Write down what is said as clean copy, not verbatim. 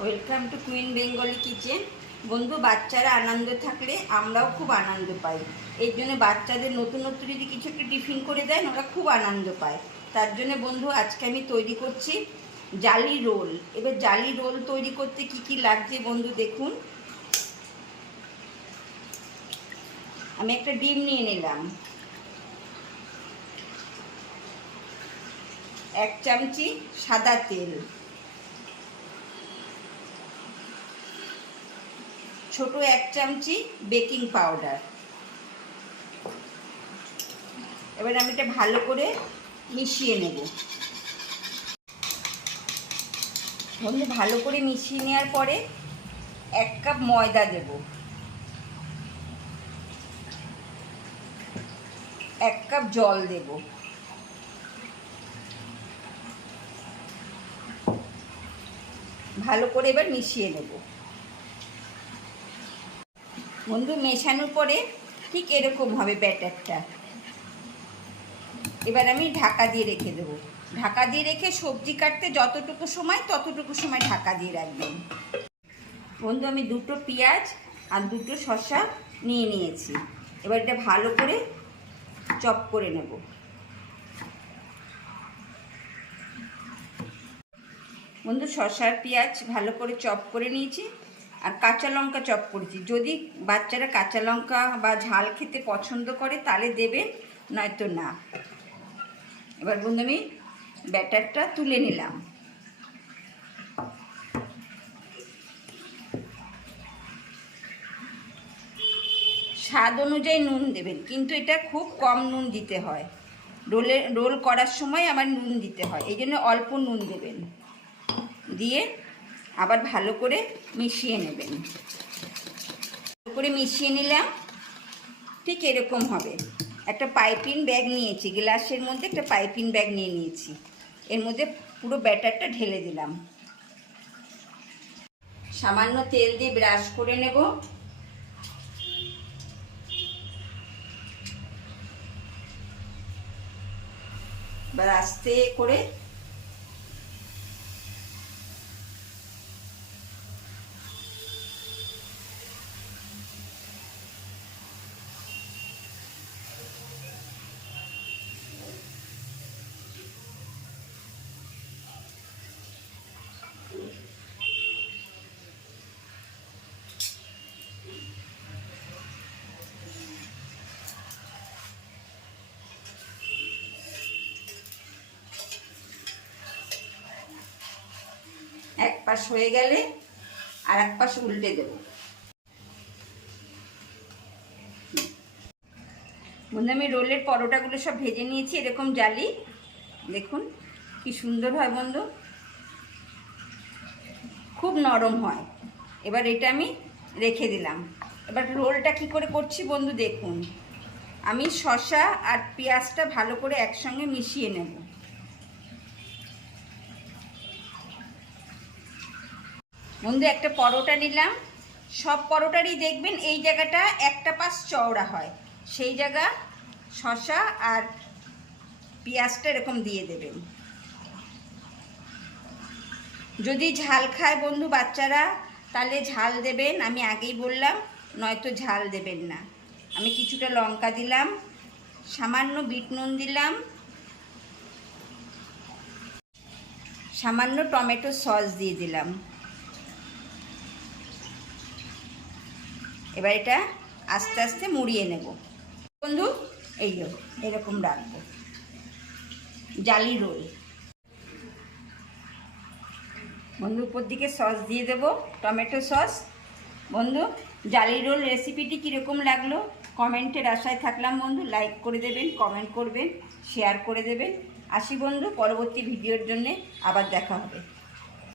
Welcome to queen Bengali kitchen. বন্ধু, বাচ্চারা আনন্দ থাকলে আমরাও খুব আনন্দ পাই। এই জন্য বাচ্চাদের নতুন নতুন যদি কিছু একটা টিফিন করে দেন, ওরা খুব আনন্দ পায়। তার জন্য বন্ধু, আজকে আমি তৈরি করছি জালি রোল। এবার জালি রোল তৈরি করতে কি কি লাগছে বন্ধু দেখুন। আমি একটা ডিম নিয়ে নিলাম, 1 চামচি সাদা তেল, ছোট 1 চামচি বেকিং পাউডার। এবার আমি এটা ভালো করে মিশিয়ে নেব বন্ধু। ভালো করে মিশিয়ে নেওয়ার পরে 1 কাপ ময়দা দেব, 1 কাপ জল দেব, ভালো করে এবার মিশিয়ে নেব বন্ধু। মেশানোর পরে ঠিক এরকম হবে ব্যাটারটা। এবার আমি ঢাকা দিয়ে রেখে দেবো। ঢাকা দিয়ে রেখে সবজি কাটতে যতটুকু সময় ততটুকু সময় ঢাকা দিয়ে রাখবেন বন্ধু। আমি 2টো পেঁয়াজ আর 2টো শসা নিয়ে নিয়েছি। এবার এটা ভালো করে চপ করে নেব বন্ধু। শসা আর পেঁয়াজ ভালো করে চপ করে নিয়েছি, আর কাঁচা লঙ্কা চপ করেছি। যদি বাচ্চারা কাঁচা লঙ্কা বা ঝাল খেতে পছন্দ করে তাহলে দেবেন, নয়তো না। এবার বন্ধু আমি ব্যাটারটা তুলে নিলাম। স্বাদ অনুযায়ী নুন দেবেন, কিন্তু এটা খুব কম নুন দিতে হয়। রোল করার সময় আমার নুন দিতে হয়, এই জন্য অল্প নুন দেবেন। দিয়ে আবার ভালো করে মিশিয়ে নেবেন। ভালো করে মিশিয়ে নিলাম, ঠিক এরকম হবে। একটা পাইপিং ব্যাগ নিয়েছি, গ্লাসের মধ্যে একটা পাইপিং ব্যাগ নিয়ে নিয়েছি। এর মধ্যে পুরো ব্যাটারটা ঢেলে দিলাম। সামান্য তেল দিয়ে ব্রাশ করে নেব। এবার আস্তে করে এক পাশ হয়ে গেলে আর এক পাশ উল্টে দেব বন্ধু। আমি রোলের পরোটাগুলো সব ভেজে নিয়েছি, এরকম জালি। দেখুন কি সুন্দর হয় বন্ধু, খুব নরম হয়। এবার এটা আমি রেখে দিলাম। এবার রোলটা কি করে করছি বন্ধু দেখুন। আমি শসা আর পেঁয়াজটা ভালো করে একসঙ্গে মিশিয়ে নেব বন্ধু। একটা পরোটা নিলাম। সব পরোটারই দেখবেন এই জায়গাটা একটা পাশ চওড়া হয়, সেই জায়গা শসা আর পেঁয়াজটা এরকম দিয়ে দেবেন। যদি ঝাল খায় বন্ধু বাচ্চারা, তাহলে ঝাল দেবেন, আমি আগেই বললাম, নয়তো ঝাল দেবেন না। আমি কিছুটা লঙ্কা দিলাম, সামান্য বিট নুন দিলাম, সামান্য টমেটো সস দিয়ে দিলাম। এবার এটা আস্তে আস্তে মুড়িয়ে নেব বন্ধু। এই এরকম রাখবো জালি রোল বন্ধু। উপর দিকে সস দিয়ে দেব, টমেটো সস। বন্ধু, জালি রোল রেসিপিটি কীরকম লাগলো কমেন্টের আশায় থাকলাম বন্ধু। লাইক করে দেবেন, কমেন্ট করবেন, শেয়ার করে দেবেন। আসি বন্ধু, পরবর্তী ভিডিওর জন্যে আবার দেখা হবে।